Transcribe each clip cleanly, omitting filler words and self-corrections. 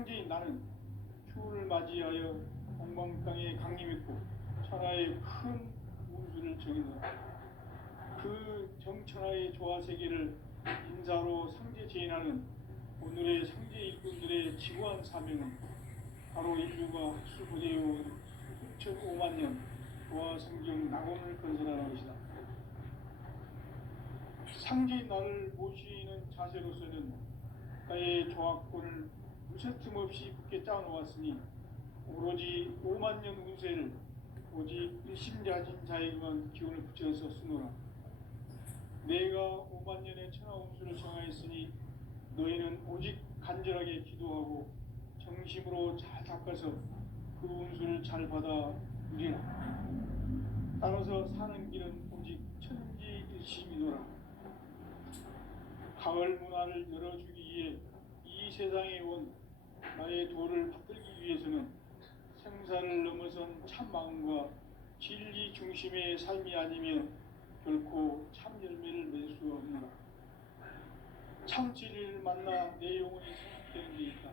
상제인 나는 추우를 맞이하여 동방 땅에 강림했고 천하의 큰 운수를 정의노라. 그 정천하의 조화세계를 인사로 상제 제인하는 오늘의 상제 일꾼들의 지구한 사명은 바로 인류가 학술부대해온 6,5만 년 조화성경 낙원을 건설하는 것이다. 상제인 나를 모시는 자세로서는 나의 조합권을 무쇠틈 없이 굳게 짜놓았으니 오로지 5만 년 운세를 오직 일심자진 자에게만 기운을 붙여서 쓰노라. 내가 5만 년의 천하 운수를 정하였으니 너희는 오직 간절하게 기도하고 정심으로 잘 닦아서 그 운수를 잘 받아 누리라. 따라서 사는 길은 오직 천지일심이노라. 가을 문화를 열어주기 위해 이 세상에 온 나의 도를 받들기 위해서는 생사를 넘어선 참 마음과 진리 중심의 삶이 아니면 결코 참 열매를 맺을 수 없노라. 참 진리를 만나 내 영혼이 성숙되는 데 있다.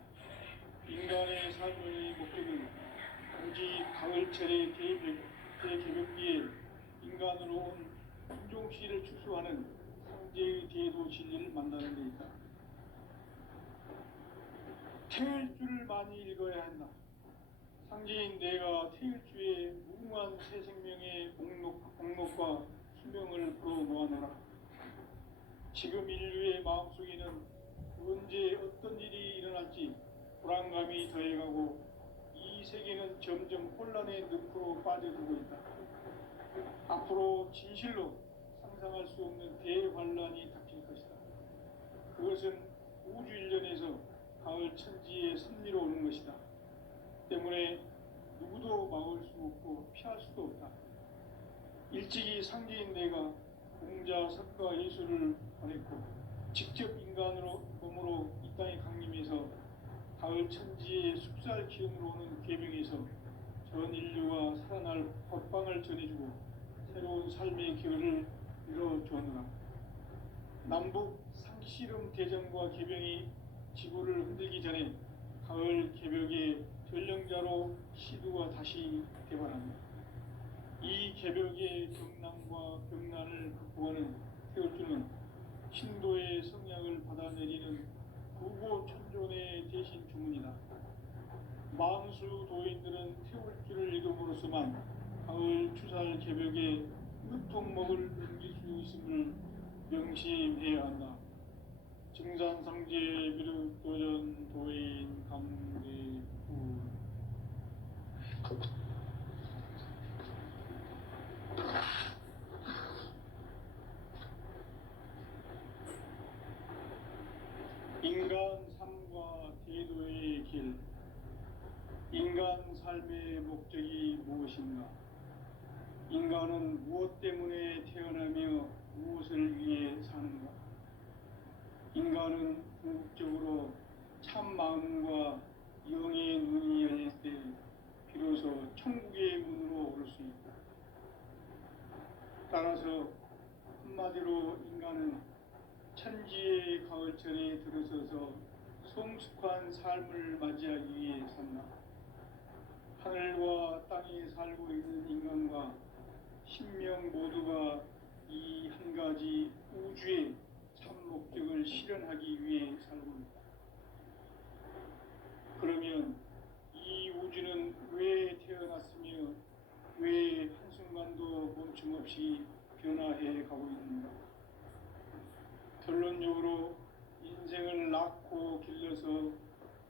인간의 삶의 목적은 오직 가을철의 대개벽기에 인간으로 온 인종시를 추수하는 상제의 대도 진리를 만나는 데 있다. 태일주를 많이 읽어야 한다. 상제인 내가 태일주의 무궁한 새 생명의 목록과 수명을 풀어놓아노라. 지금 인류의 마음속에는 언제 어떤 일이 일어날지 불안감이 더해가고 이 세계는 점점 혼란의 늪으로 빠져들고 있다. 앞으로 진실로 상상할 수 없는 대환란이 닥칠 것이다. 그것은 우주 일련에서 가을 천지의 섭리로 오는 것이다. 때문에 누구도 막을 수 없고 피할 수도 없다. 일찍이 상제인 내가 공자, 석가, 예수를 보냈고 직접 인간으로 몸으로 이 땅에 강림해서 가을 천지의 숲살 기운으로 오는 계명에서 전 인류가 살아날 법방을 전해주고 새로운 삶의 기회를 열어주었노라. 남북 상씨름 대전과 개병이 지구를 흔들기 전에 가을 개벽의 전령자로 시두가 다시 대발합니다. 이 개벽의 경난과 병난을 극복하는 태울주는 신도의 성약을 받아내리는 구고천존의 대신 주문이다. 만수 도인들은 태울주를 읽음으로써만 가을 추살 개벽의 유통목을 넘길 수 있음을 명심해야 한다. 증산상제 미륵도전 도인 감대부. 인간 삶과 대도의 길. 인간 삶의 목적이 무엇인가? 인간은 무엇 때문에 태어나며 무엇을 위해 사는가? 인간은 궁극적으로 참 마음과 영의 눈이 열릴 때 비로소 천국의 문으로 오를 수 있다. 따라서 한마디로 인간은 천지의 가을철에 들어서서 성숙한 삶을 맞이하기 위해 산다. 하늘과 땅에 살고 있는 인간과 신명 모두가 이 한 가지 우주의 참 목적을 실현하기 위해 살고 있다. 그러면 이 우주는 왜 태어났으며 왜 한순간도 멈춤없이 변화해 가고 있는가? 결론적으로 인생을 낳고 길러서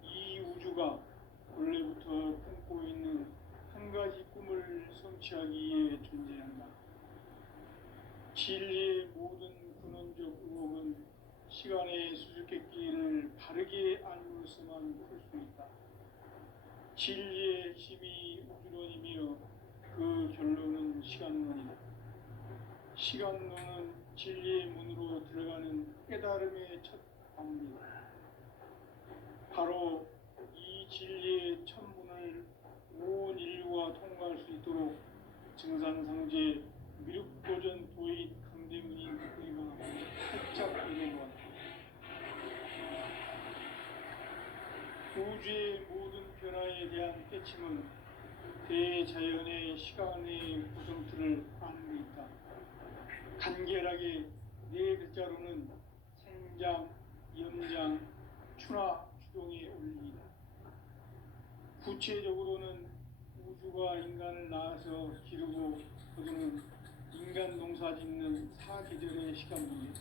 이 우주가 원래부터 품고 있는 한 가지 꿈을 성취하기 위해 존재한다. 진리의 모든 근원적 의혹은 시간의 수수께끼를 바르게 알므로서만 풀 수 있다. 진리의 핵심이 우주론이며 그 결론은 시간론이다. 시간론은 진리의 문으로 들어가는 깨달음의 첫 방문이다. 바로 이 진리의 첫 문을 온 인류가 통과할 수 있도록 증산상제 미륵도전 도의 강대문인 우리가 살짝 열어보았다. 우주의 모든 변화에 대한 깨침은 대자연의 시간의 구성틀을 아는 데 있다. 간결하게 네 글자로는 생장, 연장, 추나 추동의 원리이다. 구체적으로는 우주가 인간을 낳아서 기르고 거두는 인간 농사 짓는 사계절의 시간분이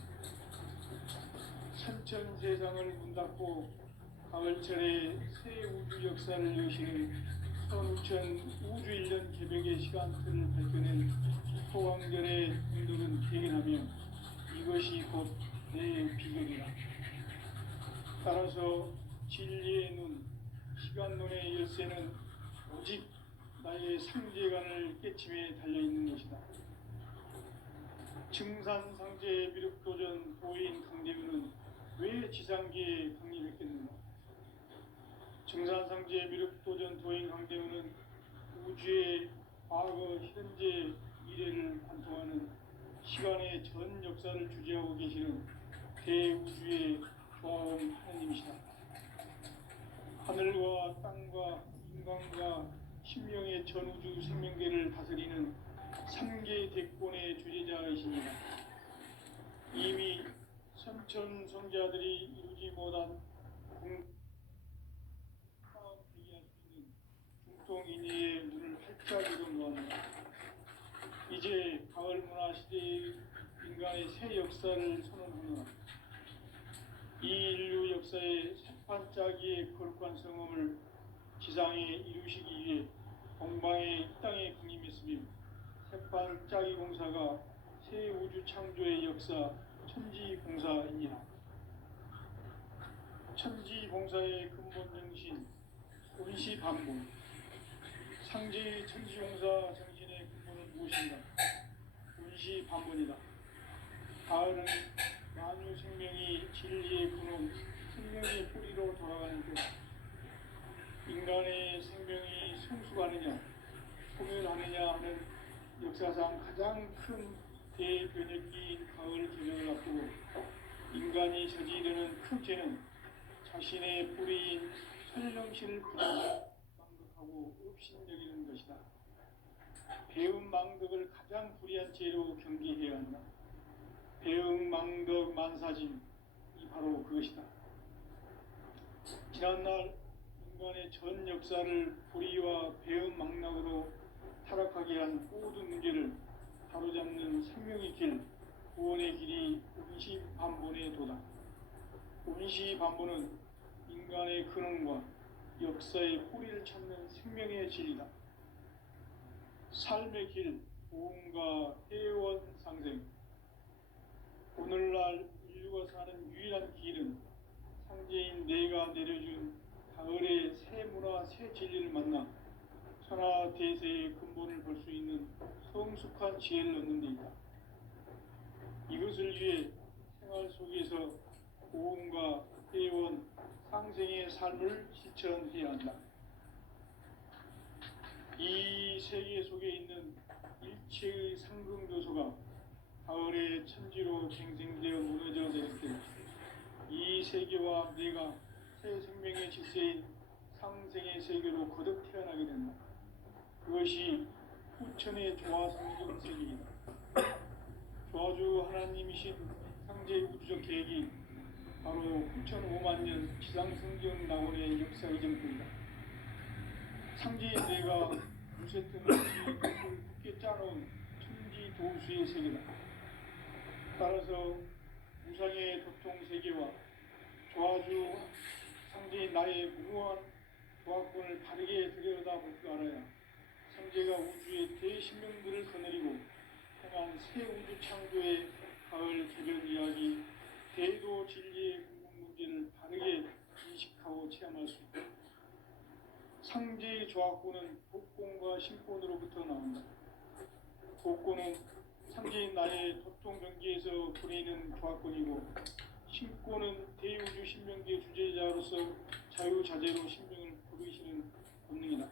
천천 세상을 문 닫고 가을철에 새 우주 역사를 여시는 선우천 우주 1년 개벽의 시간틀을 밝혀낸 소왕절의 분들은 대견하며 이것이 곧 내 비결이라. 따라서 진리의 눈, 시간론의 열쇠는 오직 나의 상제관을 깨침에 달려있는 것이다. 증산상제 미륵도전 도인 강대우는 왜 지상계에 강림했겠는가? 증산상제 미륵도전 도인 강대우는 우주의 과거, 현재, 미래를 관통하는 시간의 전 역사를 주재하고 계시는 대우주의 조화원 하나님이시다. 하늘과 땅과 인간과 신명의 전우주 생명계를 다스리는 3개 대권의 주재자이십니다. 이미 선천 성자들이 이루지 못한 대기할 수 있는 중통인의의 문을 활짝 열어놓았다. 이제 가을 문화 시대의 인간의 새 역사를 선언하노라. 이 인류 역사의 새판짜기의 거룩한 성험을 지상에 이루시기 위해 동방의 이 땅에 강림했으며 새판짜기 공사가 새 우주 창조의 역사 천지봉사이니라. 천지봉사의 근본 정신 운시반복. 상제의 천지봉사 정신의 근본은 무엇인가? 운시반복이다. 가을은 만유 생명이 진리의 근원, 생명의 뿌리로 돌아가는 것. 인간의 생명이 성숙하느냐, 소멸하느냐 하는 역사상 가장 큰 대변혁기인 가을 개명을 앞두고 인간이 저지르는 큰 죄는 자신의 뿌리인 설령신을 망덕하고 업신여기는 것이다. 배음 망덕을 가장 불의한 죄로 경계해야 한다. 배음 망덕 만사짐이 바로 그것이다. 지난날 인간의 전 역사를 불의와 배음 망락으로 타락하게 한 모든 문제를 바로잡는 생명의 길, 구원의 길이 운시반본의 도다. 운시반본은 인간의 근원과 역사의 뿌리를 찾는 생명의 진리다. 삶의 길, 보험과 회원 상생. 오늘날 인류가 사는 유일한 길은 상제인 내가 내려준 가을의 새 문화, 새 진리를 만나 천하대세의 근본을 볼 수 있는 성숙한 지혜를 얻는 데 있다. 이것을 위해 생활 속에서 보험과 회원, 상생의 삶을 실천해야 한다. 이 세계 속에 있는 일체의 상승조소가 가을의 천지로 갱생되어 무너져 내릴 때 이 세계와 내가 새 생명의 질서인 상생의 세계로 거듭 태어나게 된다. 그것이 후천의 조화성경 세계이다. 조화주 하나님이신 상제의 우주적 계획이 바로 후천 5만 년 지상성경 낙원의 역사 이전입니다. 상제인 내가 무쇠뜨는 이 굳게 짜놓은 천지 도수의 세계다. 따라서 무상의 도통 세계와 조화주 상제인 나의 무모한 조화권을 바르게 들여다볼 줄 알아야 상제가 우주의 대신명들을 거느리고 행한 새 우주 창조의 가을 개변 이야기, 대도 진리의 궁극 문제를 바르게 인식하고 체험할 수 있다. 상제의 조화권은 복권과 신권으로부터 나온다. 복권은 상제인 나의 도통 경계에서 부리는 조화권이고, 신권은 대우주 신명계 주제자로서 자유자재로 신명을 부르시는 본능이다.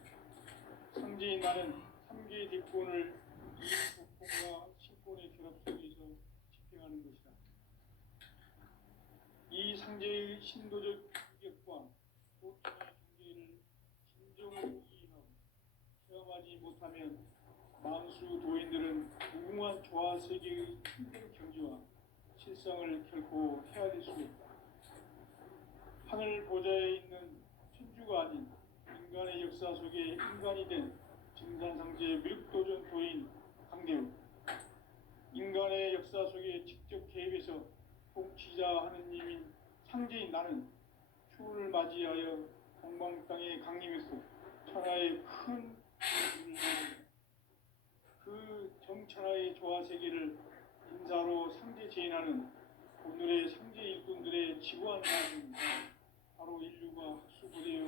상제인 나는 3개의 대권을 이 복권과 신권의 결합 속에서 집행하는 것이다. 이 상제의 신도적 규격과 보통의 경계의 인정하지 못하면 만수 도인들은 무궁한 조화 세계의 힘든 경지와 실상을 결코 헤아릴 수 없다. 하늘 보좌에 있는 천주가 아닌 인간의 역사 속에 인간이 된 증산상제 미륵도전 도인 강대우, 인간의 역사 속에 직접 개입해서 통치자 하느님인 상제인 나는 추운을 맞이하여 동방 땅에 강림했고 천하의 큰 그 정천하의 조화 세계를 인사로 상제 제인하는 오늘의 상제 일꾼들의 지구한 나는 바로 인류가 학수고대여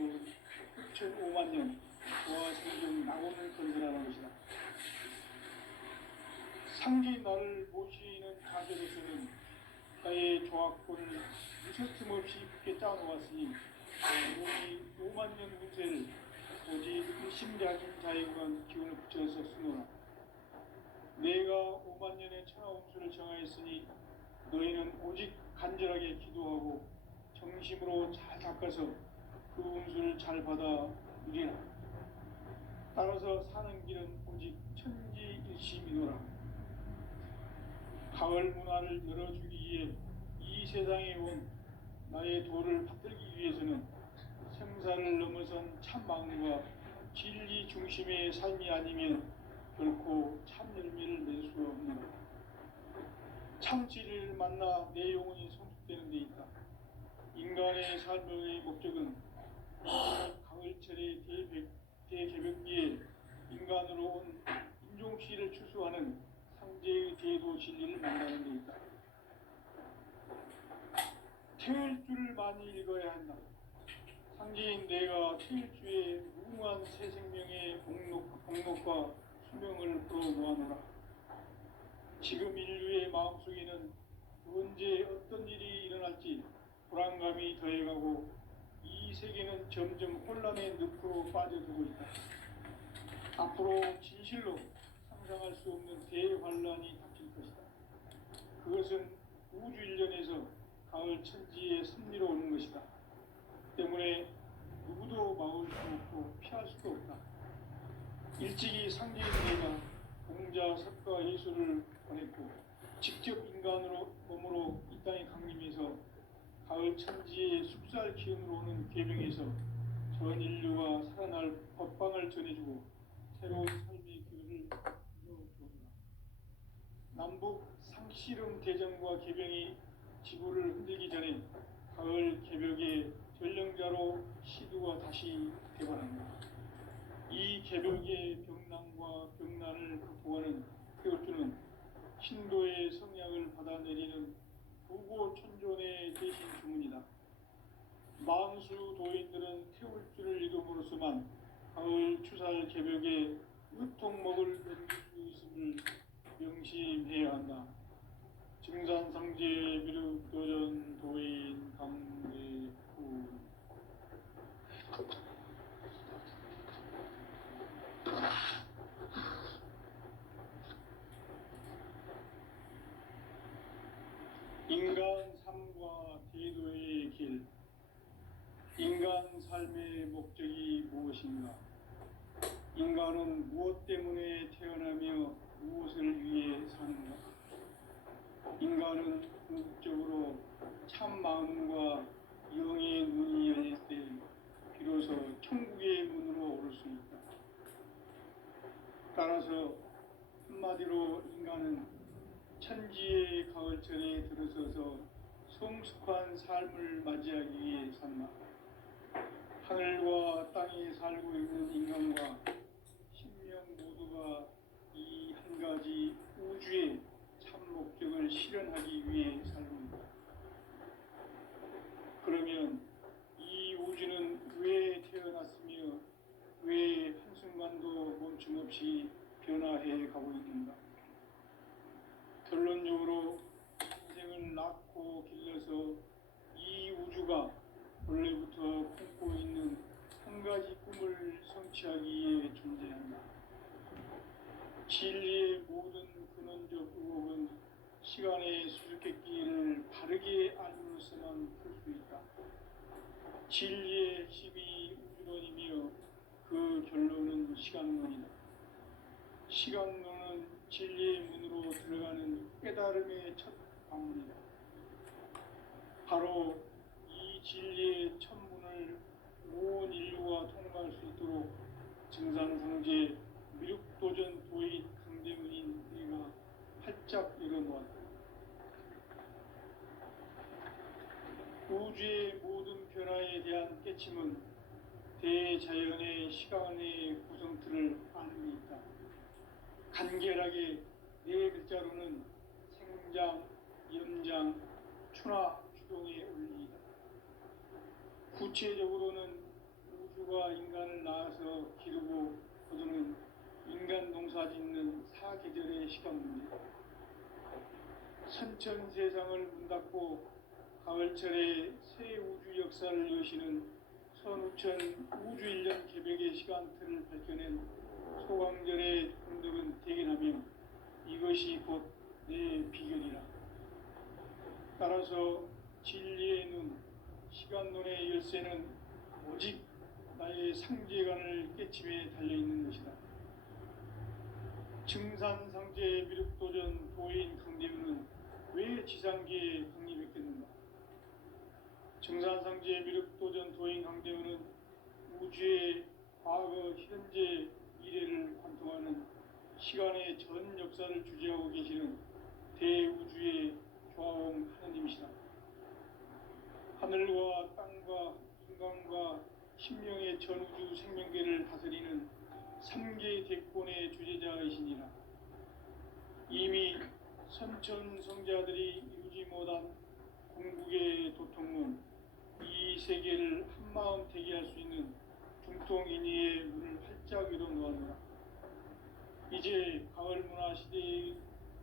흑천 5만 년 조화 생경 낙원을 건설하는 것이다. 상제인 나를 모시는 자세로서는 나의 조화권을 무서틈 없이 굳게 짜놓았으니 우리 5만 년 운세를 오직 일심량인 자에게만 기운을 붙여서 쓰노라. 내가 5만 년의 천하 운수를 정하였으니 너희는 오직 간절하게 기도하고 정심으로 잘 닦아서 그 운수를 잘 받아 누리라. 따라서 사는 길은 오직 천지일심이노라. 가을 문화를 열어주기 위해 이 세상에 온 나의 도를 받들기 위해서는 생사를 넘어선 참 마음과 진리 중심의 삶이 아니면 결코 참 열매를 낼 수 없노라. 참 진리를 만나 내 영혼이 성숙되는 데 있다. 인간의 삶의 목적은 가을철의 대개벽기에 인간으로 온 인종시를 추수하는 상제의 제도 진리를 만나는 데 있다. 태일주를 많이 읽어야 한다. 상제인 내가 태일주의 무궁한 새 생명의 복록과 수명을 불어놓아노라. 지금 인류의 마음속에는 언제 어떤 일이 일어날지 불안감이 더해가고 이 세계는 점점 혼란의 늪으로 빠져들고 있다. 앞으로 진실로 상상할 수 없는 대환란이 닥칠 것이다. 그것은 우주 일련에서 가을 천지의 섭리로 오는 것이다. 때문에 누구도 막을 수 없고 피할 수도 없다. 일찍이 상제인 내가 공자, 석가, 예수를 보냈고 직접 인간으로 몸으로 이 땅에 강림해서 가을 천지의 숲살 기운으로 오는 계명에서 전 인류가 살아날 법방을 전해주고 새로운 삶의 기회를 열어주었다. 남북 상씨름 대전과 개병이 지구를 흔들기 전에 가을 개벽의 전령자로 시두가 다시 되관한다. 이 개벽의 병난과 병난을 극복하는 태울주는 신도의 성약을 받아내리는 부고천존의 대신 주문이다. 만수 도인들은 태울주를 이름으로서만 가을 추살 개벽에 으통먹을 넘길 수 있음을 명심해야 한다. 증산상제 미륵도전 도인 강대후. 인간 삶과 대도의 길. 인간 삶의 목적이 무엇인가? 인간은 무엇 때문에 태어나며 무엇을 위해 사는가? 인간은 궁극적으로 참 마음과 영의 문이 열릴 때 비로소 천국의 문으로 오를 수 있다. 따라서 한마디로 인간은 천지의 가을철에 들어서서 성숙한 삶을 맞이하기 위해 산다. 하늘과 땅에 살고 있는 인간과 신명 모두가 이 한 가지 우주의 참 목적을 실현하기 위해 살고 있다. 그러면 이 우주는 왜 태어났으며 왜 한순간도 멈춤없이 변화해 가고 있는가? 결론적으로 인생을 낳고 길러서 이 우주가 원래부터 품고 있는 한 가지 꿈을 성취하기 위해 존재한다. 진리의 모든 근원적 의혹은 시간의 수수께끼를 바르게 알므로서만 풀 수 있다. 진리의 핵심이 우주론이며 그 결론은 시간론이다. 시간론은 진리의 문으로 들어가는 깨달음의 첫 방문이다. 바로 이 진리의 첫 문을 온 인류가 통과할 수 있도록 증산상제 미륵도전 도인 강대문인 내가 활짝 열어놓았다. 우주의 모든 변화에 대한 깨침은 대자연의 시간의 구성틀을 아는 데 있다. 간결하게 네 글자로는 생장, 연장, 추나 추동의 원리이다. 구체적으로는 우주가 인간을 낳아서 기르고 거두는 인간 농사 짓는 사계절의 시간 문제, 선천 세상을 문 닫고 가을철에 새 우주 역사를 여시는 선우천 우주일년 개벽의 시간틀을 밝혀낸 소강절의 공덕은 대견하며 이것이 곧 내 비결이라. 따라서 진리의 눈, 시간론의 열쇠는 오직 나의 상제관을 깨침에 달려있는 것이다. 증산상제 미륵도전 도인 강대문은 왜 지상계에 강림했겠는가? 증산상제 미륵도전 도인 강대문은 우주의 과거, 현재, 미래를 관통하는 시간의 전 역사를 주재하고 계시는 대우주의 조화홍 하느님이시다. 하늘과 땅과 인간과 신명의 전우주 생명계를 다스리는 3계 대권의 주재자이시니라. 이미 선천성자들이 이루지 못한 궁극의 도통문, 이 세계를 한마음 대기할 수 있는 중통인의의 문을 활짝 열어놓았노라. 이제 가을 문화 시대의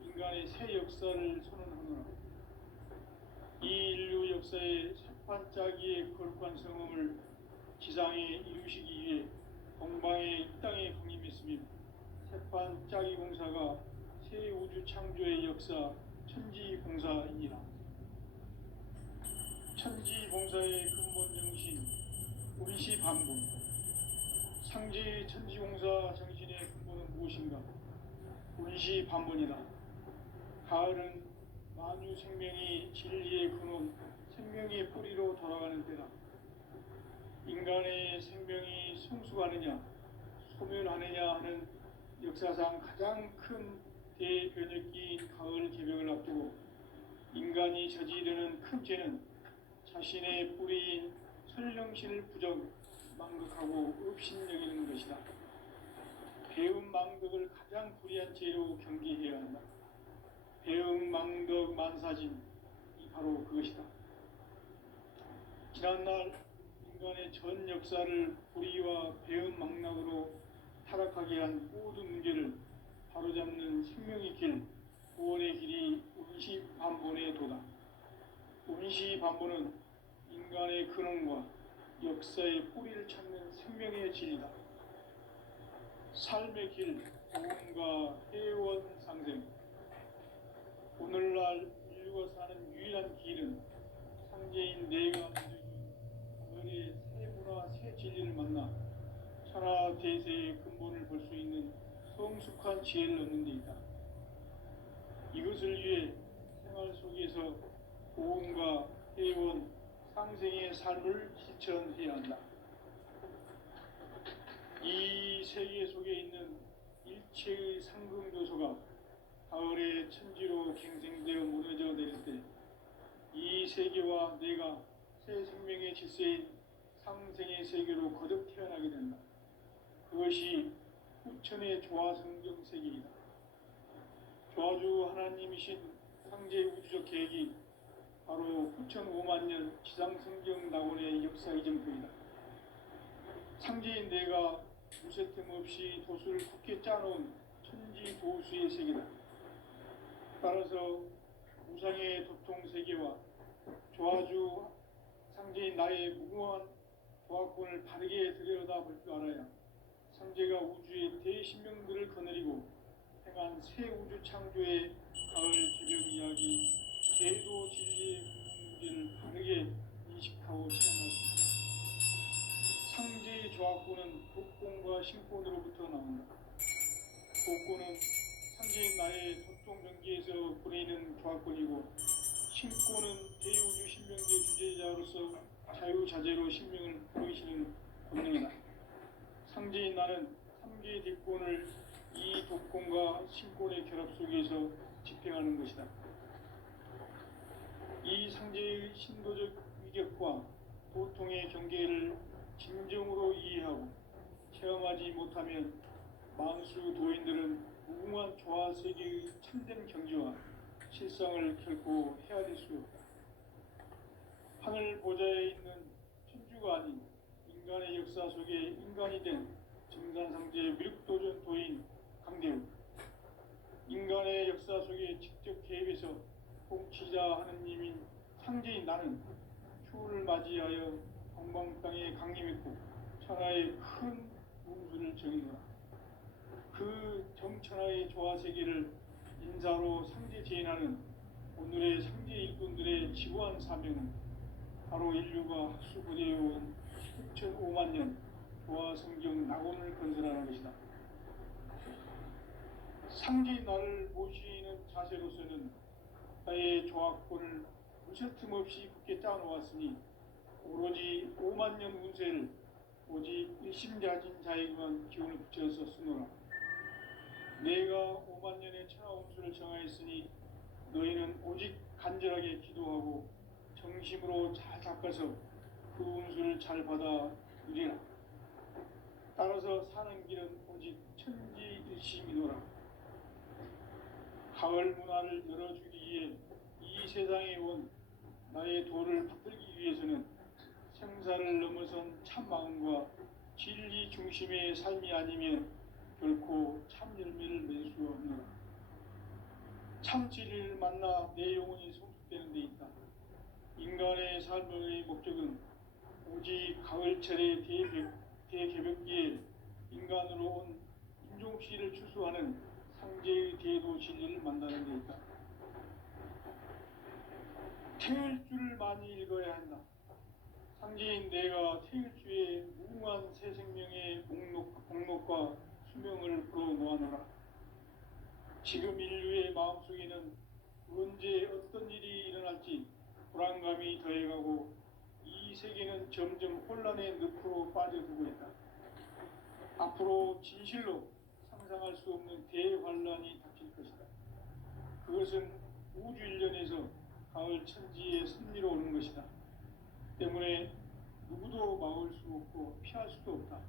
인간의 새 역사를 선언하노라. 이 인류 역사의 새판짜기의 거룩한 성음을 지상에 이루시기 위해 동방의 이 땅에 강림했으며 새판짜기 공사가 새 우주 창조의 역사 천지봉사이니라. 천지봉사의 근본 정신 운시반본, 상제의 천지봉사 정신의 근본은 무엇인가? 운시반본이다. 가을은 만유 생명이 진리의 근원, 생명의 뿌리로 돌아가는 때다. 인간의 생명이 성숙하느냐, 소멸하느냐 하는 역사상 가장 큰 대변혁기인 가을 개벽을 앞두고 인간이 저지르는 큰 죄는 자신의 뿌리인 설령신을 부정, 망극하고 업신여기는 것이다. 배움 망덕을 가장 불의한 죄로 경계해야 한다. 배움 망덕 만사진이 바로 그것이다. 지난날 인간의 전 역사를 불의와 배움 망락으로 타락하게 한 모든 문제를 바로잡는 생명의 길, 구원의 길이 운시반본의 도다. 운시반본은 인간의 근원과 역사의 뿌리를 찾는 생명의 진리다. 삶의 길, 고음과 해원상생. 오늘날 인류가 사는 유일한 길은 상제인 내가 가을의 새 문화, 새 진리를 만나 천하 대세의 근본을 볼 수 있는 성숙한 지혜를 얻는 데 있다. 이것을 위해 생활 속에서 고음과 해원, 상생의 삶을 실천해야 한다. 이 세계 속에 있는 일체의 상금 요소가 가을의 천지로 갱생되어 무너져 내릴 때 이 세계와 내가 새 생명의 질서인 상생의 세계로 거듭 태어나게 된다. 그것이 후천의 조화성경 세계이다. 조화주 하나님이신 상제 우주적 계획이 바로 후천 5만년 지상성경 낙원의 역사 이정표이다. 상제인 내가 무쇠틈 없이 도수를 굳게 짜놓은 천지도수의 세계다. 따라서 무상의 도통 세계와 조화주 상제인 나의 무궁한 조화권을 바르게 들여다볼 줄 알아야 상제가 우주의 대신명들을 거느리고 행한 새 우주 창조의 가을 개벽 이야기, 제도 진리의 문제를 바르게 인식하고 체험할 수 있다. 상제의 조화권은 복권과 신권으로부터 나온다. 복고는 상제인 나의 도통병기에서 보내는 조합권이고, 신고는 대우주 신명계 주제자로서 자유자재로 신명을 부르시는 권능이다. 상제인 나는 3개의 뒷권을 이 독권과 신권의 결합 속에서 집행하는 것이다. 이 상제의 신도적 위격과 도통의 경계를 진정으로 이해하고 체험하지 못하면 만수 도인들은 무궁한 조화 세계의 참된 경지와 실상을 결코 헤아릴 수 없다. 하늘 보좌에 있는 천주가 아닌 인간의 역사 속에 인간이 된 증산상제 미륵도전 도인 강대우, 인간의 역사 속에 직접 개입해서 통치자 하느님인 상제인 나는 추후를 맞이하여 동방 땅에 강림했고 천하의 큰 운수를 정의노라. 그 정천하의 조화세계를 인사로 상제 제인하는 오늘의 상제 일꾼들의 지구한 사명은 바로 인류가 학수고대해온 6,5만 년 조화성경 낙원을 건설하는 것이다. 상제인 나를 모시는 자세로서는 나의 조합권을 무설틈 없이 굳게 짜놓았으니 오로지 5만 년 운세를 오직 일심자진 자에게만 기운을 붙여서 쓰노라. 내가 5만 년의 천하 운수를 정하였으니 너희는 오직 간절하게 기도하고 정심으로 잘 닦아서 그 운수를 잘 받아 누리라. 따라서 사는 길은 오직 천지일심이노라. 가을 문화를 열어주기 위해 이 세상에 온 나의 도를 받들기 위해서는 생사를 넘어선 참 마음과 진리 중심의 삶이 아니면 결코 참 열매를 맺을 수 없노라. 참 진리를 만나 내 영혼이 성숙되는 데 있다. 인간의 삶의 목적은 오직 가을철의 대개벽기에 인간으로 온 인종씨를 추수하는 상제의 대도 진리를 만나는 데 있다. 태일주를 많이 읽어야 한다. 상제인 내가 태일주의 무궁한 새 생명의 목록과 수명을 풀어놓아노라. 지금 인류의 마음속에는 언제 어떤 일이 일어날지 불안감이 더해가고 이 세계는 점점 혼란의 늪으로 빠져들고 있다. 앞으로 진실로 상상할 수 없는 대환란이 닥칠 것이다. 그것은 우주 일련에서 가을 천지에 선미로 오는 것이다. 때문에 누구도 막을 수 없고 피할 수도 없다.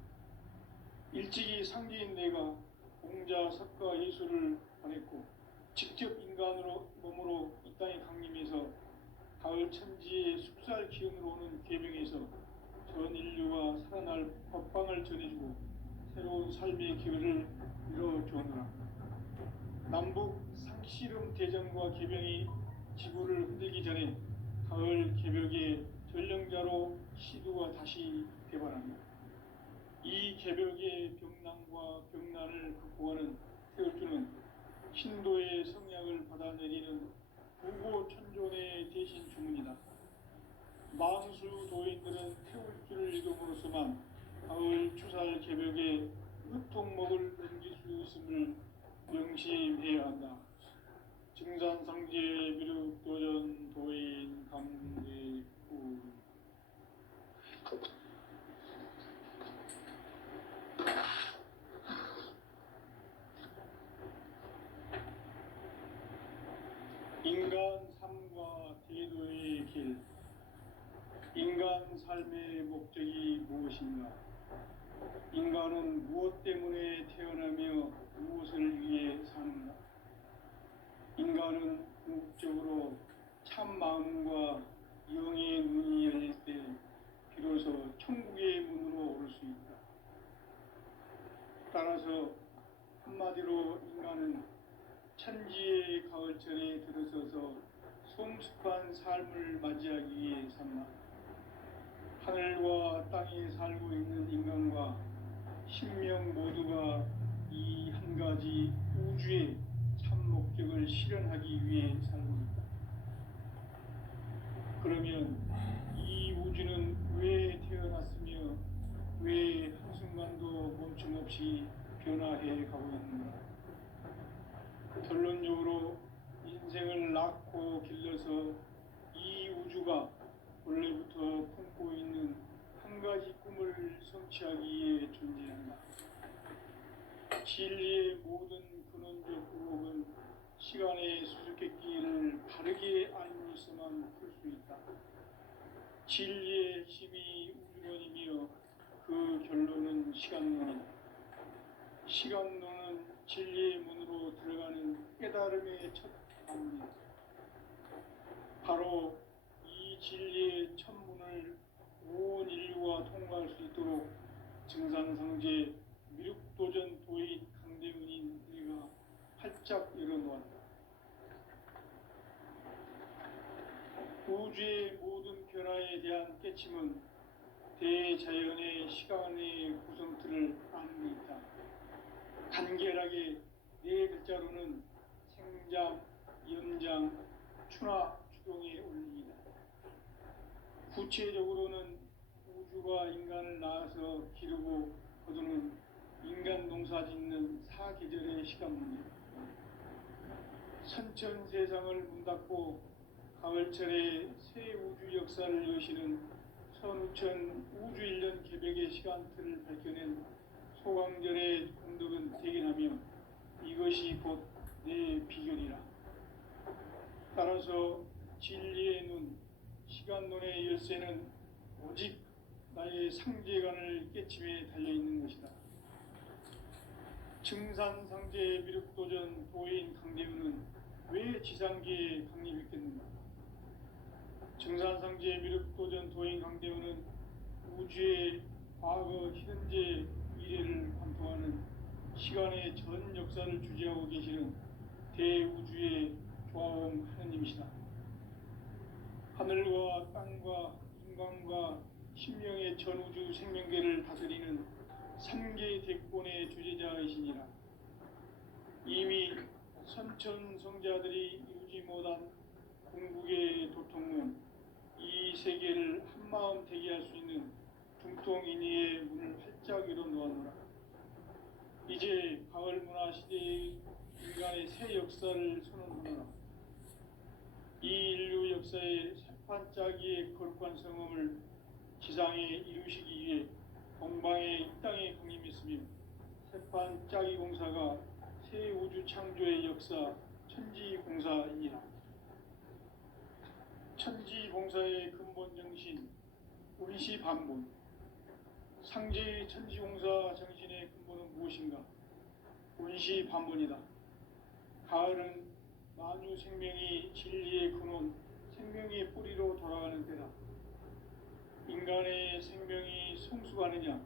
일찍이 상제인 내가 공자, 석가, 예수를 보냈고 직접 인간으로 몸으로 이 땅에 강림해서 가을 천지의 숙살 기운으로 오는 계명에서 전 인류가 살아날 법방을 전해주고 새로운 삶의 기회를 열어주었노라. 남북 상씨름 대전과 계병이 지구를 흔들기 전에 가을 개벽의 전령자로 시두가 다시 개발합니다. 이 개벽의 병난과 병난을 극복하는 태울주는 신도의 성약을 받아내리는 부고천존의 대신 주문이다. 만수 도인들은 태울주를 읽음으로써만 가을 추살 개벽의 으통목을 넘길 수 있음을 명심해야 한다. 증산상제 미륵도전 도인 강대구. 인간 삶과 대도의 길. 인간 삶의 목적이 무엇인가? 인간은 무엇 때문에 태어나며 무엇을 위해 사는가? 인간은 궁극적으로 참 마음과 영의 눈이 열릴 때 비로소 천국의 문으로 오를 수 있다. 따라서 한마디로 인간은 천지의 가을철에 들어서서 성숙한 삶을 맞이하기 위해 산다. 하늘과 땅에 살고 있는 인간과 신명 모두가 이 한 가지 우주의 참 목적을 실현하기 위해 살고 있다. 그러면 이 우주는 왜 태어났으며 왜 한순간도 멈춤없이 변화해 가고 있는가? 결론적으로 인생을 낳고 길러서 이 우주가 원래부터 품고 있는 한 가지 꿈을 성취하기 위해 존재한다. 진리의 모든 근원적 의혹은 시간의 수수께끼를 바르게 알므로서만 풀 수 있다. 진리의 힘이 우주론이며 그 결론은 시간론이다. 시간론은 진리의 문으로 들어가는 깨달음의 첫 방문이다. 바로 이 진리의 첫 문을 온 인류가 통과할 수 있도록 증산상제 미륵도전 도인 강대훈인 우리가 활짝 열어놓았다. 우주의 모든 변화에 대한 깨침은 대자연의 시간의 구성틀을 아는 데 있다. 간결하게 네 글자로는 생장, 연장, 추나 추동의 원리이다. 구체적으로는 우주가 인간을 낳아서 기르고 거두는 인간 농사 짓는 사계절의 시간문이다. 선천 세상을 문 닫고 가을철에 새 우주 역사를 여시는 선우천 우주 1년 개벽의 시간틀을 밝혀낸 소강절의 공덕은 대견하며 이것이 곧 내 비결이라. 따라서 진리의 눈, 시간론의 열쇠는 오직 나의 상제관을 깨침에 달려있는 것이다. 증산상제 미륵도전 도인 강대훈은 왜 지상계에 강림했겠는가? 증산상제 미륵도전 도인 강대훈은 우주의 과거, 현재, 미래를 관통하는 시간의 전 역사를 주재하고 계시는 대우주의 조화원 하느님이시다. 하늘과 땅과 인간과 신명의 전우주 생명계를 다스리는 3개 대권의 주재자이시니라. 이미 선천성자들이 이루지 못한 궁극의 도통문, 이 세계를 한마음 되게 할 수 있는 중통인의의 문을 활짝 열어놓아노라. 이제 가을 문화 시대의 인간의 새 역사를 선언하노라. 이 인류 역사의 새판짜기의 거룩한 성험을 지상에 이루시기 위해 동방의 이 땅에 강림했으며 새판짜기 공사가 새 우주 창조의 역사 천지공사이니라. 천지공사의 근본 정신 운시반본. 상제의 천지공사 정신의 근본은 무엇인가? 운시반본이다. 가을은 만유 생명이 진리의 근원, 생명의 뿌리로 돌아가는 때다. 인간의 생명이 성숙하느냐,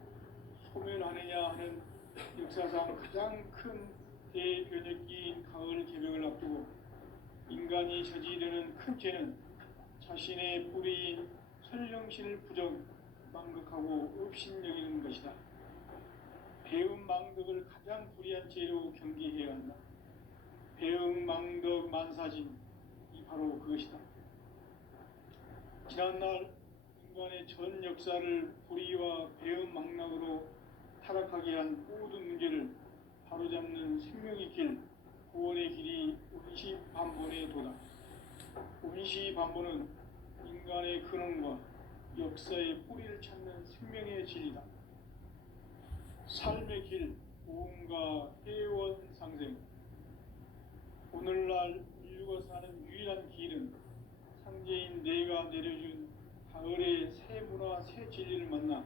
소멸하느냐 하는 역사상 가장 큰 대변혁기인 가을 개벽을 앞두고 인간이 저지르는 큰 죄는 자신의 뿌리인 설령신을 부정, 망극하고 업신여기는 것이다. 배음 망덕을 가장 불의한 죄로 경계해야 한다. 배음 망덕 만사진, 이 바로 그것이다. 지난날 인간의 전 역사를 불의와 배음 망락으로 타락하게 한 모든 문제를 바로잡는 생명의 길, 구원의 길이 운시반본의 도다. 운시반본은 인간의 근원과 역사의 뿌리를 찾는 생명의 진리다. 삶의 길, 고음과 회원 상생. 오늘날 인류가 사는 유일한 길은 상제인 내가 내려준 가을의 새 문화, 새 진리를 만나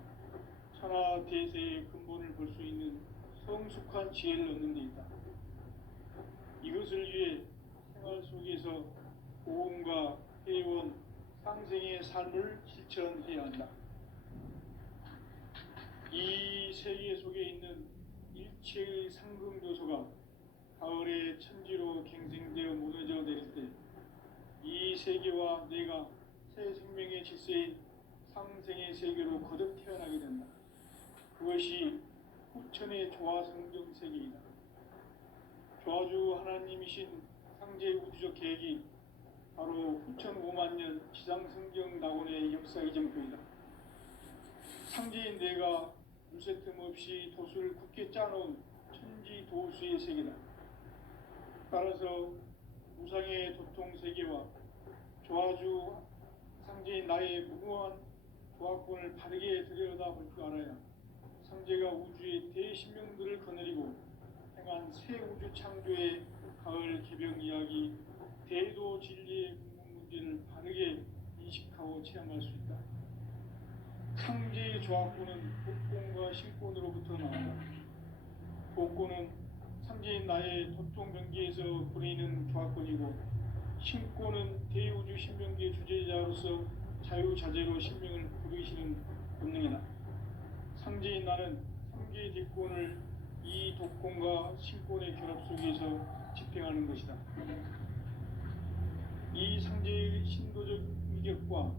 천하 대세의 근본을 볼 수 있는 성숙한 지혜를 얻는 데 있다. 이것을 위해 생활 속에서 고음과 회원, 상생의 삶을 실천해야 한다. 이 세계 속에 있는 일체의 상금 요소가 가을의 천지로 갱생되어 무너져 내릴 때 이 세계와 내가 새 생명의 질서인 상생의 세계로 거듭 태어나게 된다. 그것이 후천의 조화성경 세계이다. 조화주 하나님이신 상제 우주적 계획이 바로 후천 5만 년 지상성경 낙원의 역사 이정표이다. 상제인 내가 물새 틈 없이 도수를 굳게 짜놓은 천지 도수의 세계다. 따라서 무상의 도통 세계와 조화주 상제인 나의 무궁한 조화권을 바르게 들여다볼 줄 알아야 상제가 우주의 대신명들을 거느리고 행한 새 우주 창조의 가을 개병 이야기, 대도 진리의 궁극 문제를 바르게 인식하고 체험할 수 있다. 상제의 조화권은 복권과 신권으로부터 나온다. 복권은 상제인 나의 도통 병기에서 부리는 조화권이고, 신권은 대우주 신명기의 주제자로서 자유자재로 신명을 부르시는 본능이다. 상제인 나는 상계의 뒷권을 이 독권과 신권의 결합 속에서 집행하는 것이다. 이 상제의 신도적 위격과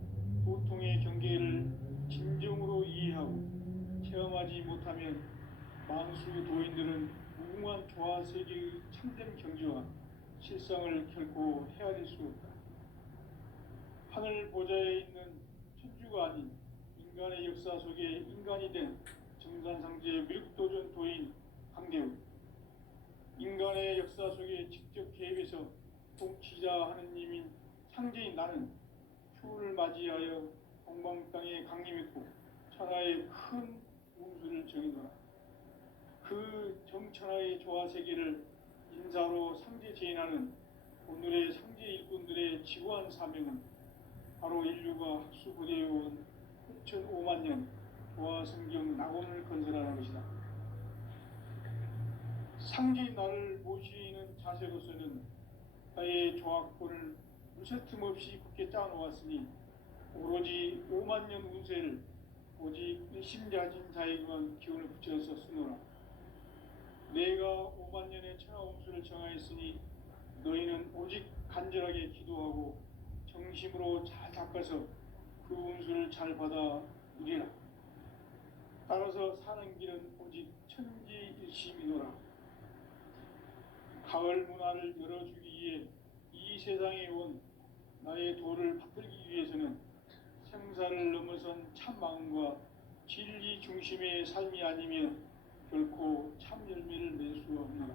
도통의 경계를 진정으로 이해하고 체험하지 못하면 만수 도인들은 무궁한 조화 세계의 참된 경지와 실상을 결코 헤아릴 수 없다. 하늘 보좌에 있는 천주가 아닌 인간의 역사 속에 인간이 된 정산상제의 밀도전 도인 강대우, 인간의 역사 속에 직접 개입해서 통치자 하느님인 상제인 나는 휴를 맞이하여 동방 땅에 강림했고 천하의 큰 운수를 정의노라. 그 정천하의 조화 세계를 인사로 상제 제인하는 오늘의 상제 일꾼들의 지구한 사명은 바로 인류가 학수고대해온 6,500만 년 조화 성경 낙원을 건설하는 것이다. 상제인 나를 모시는 자세로서는 나의 조화권을 무쇠틈 없이 굳게 짜놓았으니 오로지 5만 년 운세를 오직 일심자진 자에게만 기운을 붙여서 쓰노라. 내가 5만 년의 천하 운수를 정하였으니 너희는 오직 간절하게 기도하고 정심으로 잘 닦아서 그 운수를 잘 받아 누리라. 따라서 사는 길은 오직 천지일심이노라. 가을 문화를 열어주기 위해 이 세상에 온 나의 도를 받들기 위해서는 생사를 넘어선 참 마음과 진리 중심의 삶이 아니면 결코 참 열매를 낼 수 없노라.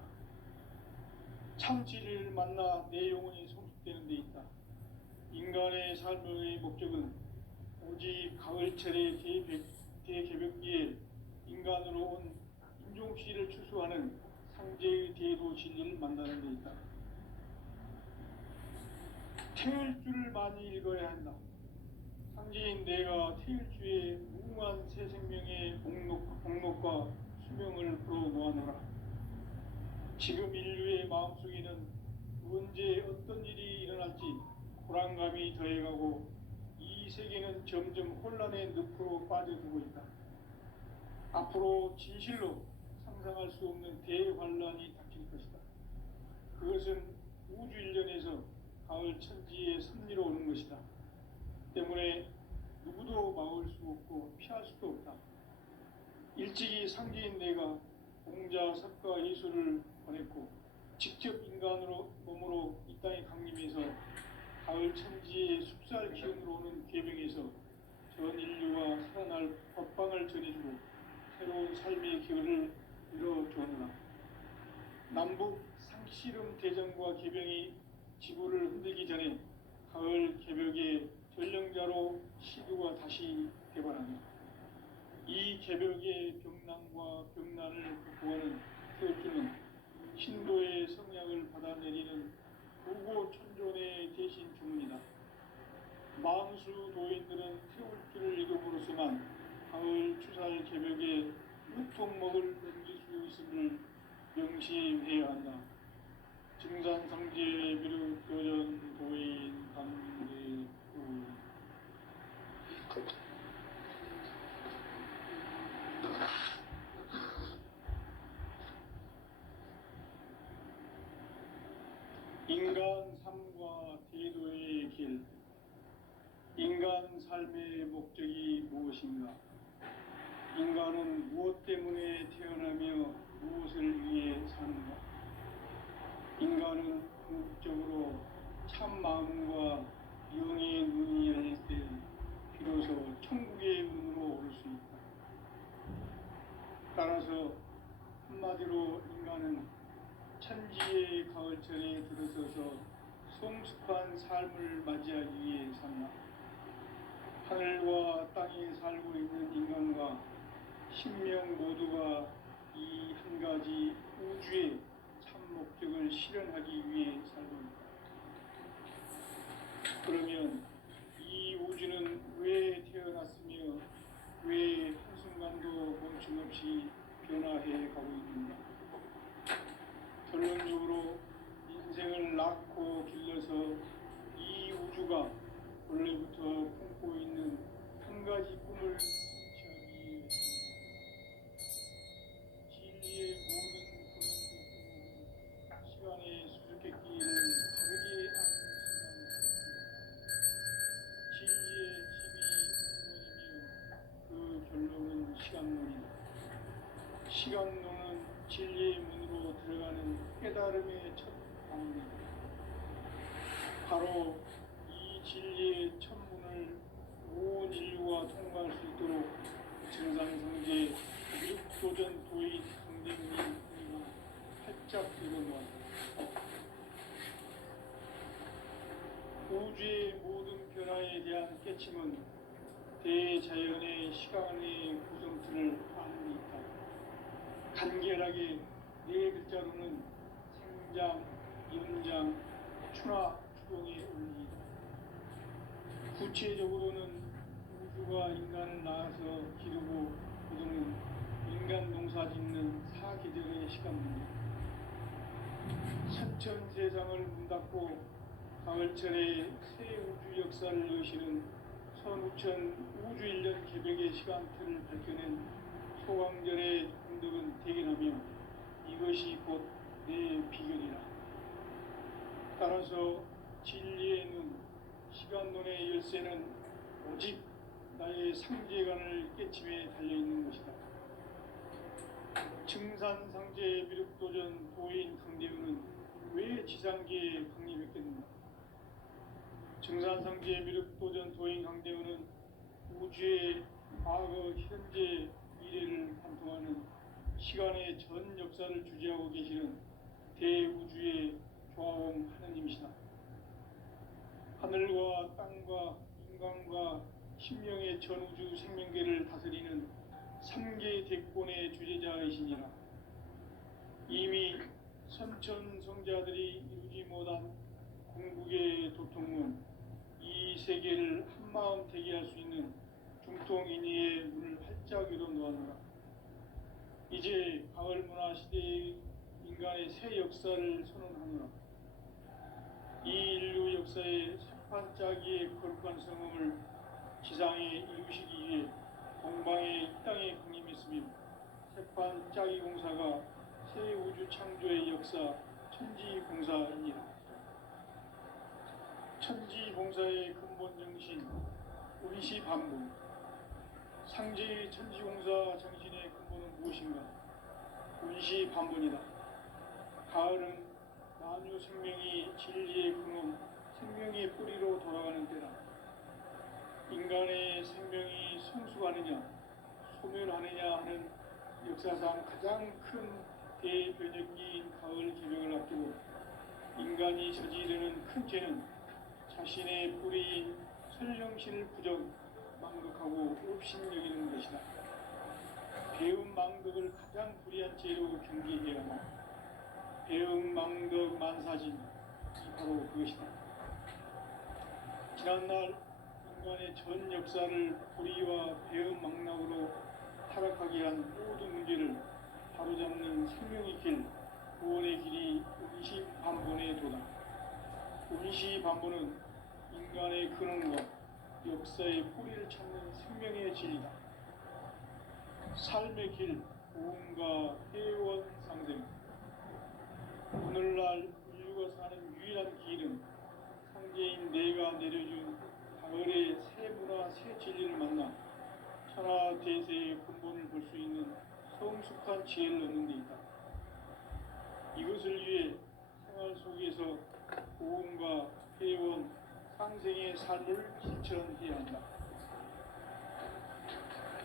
참 진리를 만나 내 영혼이 성숙되는 데 있다. 인간의 삶의 목적은 오직 가을철의 대개벽기에 인간으로 온 인종씨를 추수하는 상제의 대도 진리를 만나는 데 있다. 태일주를 많이 읽어야 한다. 상제인 내가 태일주의 무궁한 새 생명의 목록과 수명을 풀어놓아노라. 지금 인류의 마음속에는 언제 어떤 일이 일어날지 불안감이 더해가고 이 세계는 점점 혼란의 늪으로 빠져들고 있다. 앞으로 진실로 상상할 수 없는 대환란이 닥칠 것이다. 그것은 우주 일련에서 가을 천지의 섭리로 오는 것이다. 때문에 누구도 막을 수 없고 피할 수도 없다. 일찍이 상제인 내가 공자, 석가, 예수를 보냈고 직접 인간으로 몸으로 이 땅에 강림해서 가을 천지의 숙살 기운으로 오는 계병에서 전 인류가 살아날 법방을 전해주고 새로운 삶의 기회를 이뤄주었노라. 남북 상씨름 대전과 계병이 지구를 흔들기 전에 가을 개벽의 전령자로 시두가 다시 개발한다. 이 개벽의 병난과 병난을 극복하는 태울주는 신도의 성약을 받아내리는 우고천존의 대신 주문이다. 만수 도인들은 태울주를 이름으로서만 가을 추살 개벽의 유통목을 넘길 수 있음을 명심해야 한다. 증산상제의 비록 교전 도인 강대우. 인간 삶과 대도의 길. 인간 삶의 목적이 무엇인가? 인간은 무엇 때문에 태어나며 무엇을 위해 사는가? 인간은 궁극적으로 참 마음과 영의 눈이 열릴 때 비로소 천국의 문으로 오를 수 있다. 따라서 한마디로 인간은 천지의 가을철에 들어서서 성숙한 삶을 맞이하기 위해 산다. 하늘과 땅에 살고 있는 인간과 신명 모두가 이 한 가지 우주의 참 목적을 실현하기 위해 살고 있다. 그러면 이 우주는 왜 태어났으며 왜 한순간도 멈춤없이 변화해 가고 있는가? 결론적으로 인생을 낳고 길러서 이 우주가 원래부터 품고 있는 한 가지 꿈을 성취하기 위해 진리의 모든 근원도 시간의 수수께끼를 다르게 안는 순간 진리의 힘이 근원이며 그 결론은 시간론이다. 시간론은 진리의 문으로 들어가는 깨달음의 첫 방문이다. 바로 이 진리의 첫 문을 온 인류가 통과할 수 있도록 증산성제 육도전 도의 강대문이 활짝 열어놓았다. 우주의 모든 변화에 대한 깨침은 대자연의 시간의 구성틀을 아는 데 있다. 간결하게 네 글자로는 생장, 연장, 추나 추동의 원리이다. 구체적으로는 우주가 인간을 낳아서 기르고 거두는 인간 농사 짓는 사계절의 시간입니다. 선천세상을 문닫고 가을철에 새 우주 역사를 여시는 선우천 우주 1년 개벽의 시간틀을 밝혀낸 소강절의 공덕은 대견하며 이것이 곧 내 비결이라. 따라서 진리의 눈, 시간론의 열쇠는 오직 나의 상제관을 깨침에 달려있는 것이다. 증산상제 미륵도전 도인 강대우는 왜 지상계에 강림했겠는가? 증산상제 미륵도전 도인 강대우는 우주의 과거, 현재, 미래를 관통하는 시간의 전 역사를 주재하고 계시는 대우주의 조화원 하느님이시다. 하늘과 땅과 인간과 신명의 전우주 생명계를 다스리는 3개 대권의 주재자이시니라. 이미 선천성자들이 이루지 못한 궁극의 도통문, 이 세계를 한마음 되게 할 수 있는 중통인의의 문을 활짝 열어놓았노라. 이제 가을 문화 시대의 인간의 새 역사를 선언하노라. 이 인류 역사의 sep판짜기의 거룩한 성음을 지상에 이루시기 위해 동방의 이 땅에 강림했으며 sep판짜기 공사가 새 우주 창조의 역사 천지공사이니라. 천지공사의 근본 정신 운시반복. 상제의 천지공사 정신의 근본은 무엇인가? 운시반본이다. 가을은 만유 생명이 진리의 근원, 생명의 뿌리로 돌아가는 때다. 인간의 생명이 성숙하느냐, 소멸하느냐 하는 역사상 가장 큰 대변혁기인 가을 개벽을 앞두고 인간이 저지르는 큰 죄는 자신의 뿌리인 설령신을 부정, 망극하고 업신여기는 것이다. 배움 망덕을 가장 불의한 죄로 경계해야 한다. 배움 망덕 만사진, 바로 그것이다. 지난날 인간의 전 역사를 불의와 배움 망락으로 타락하게 한 모든 문제를 바로잡는 생명의 길, 구원의 길이 운시반본의 도다. 운시반본은 인간의 근원과 역사의 뿌리를 찾는 생명의 진리다. 삶의 길, 고음과 회원 상생. 오늘날 인류가 사는 유일한 길은 상제인 내가 내려준 가을의 새 문화, 새 진리를 만나 천하 대세의 근본을 볼 수 있는 성숙한 지혜를 얻는 데 있다. 이것을 위해 생활 속에서 고음과 회원, 상생의 삶을 실천해야 한다.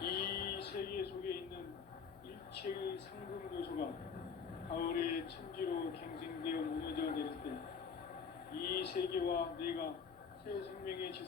이 세계 속에 있는 일체의 상금 요소가 가을의 천지로 갱 세계와 내가 새 생명의 질서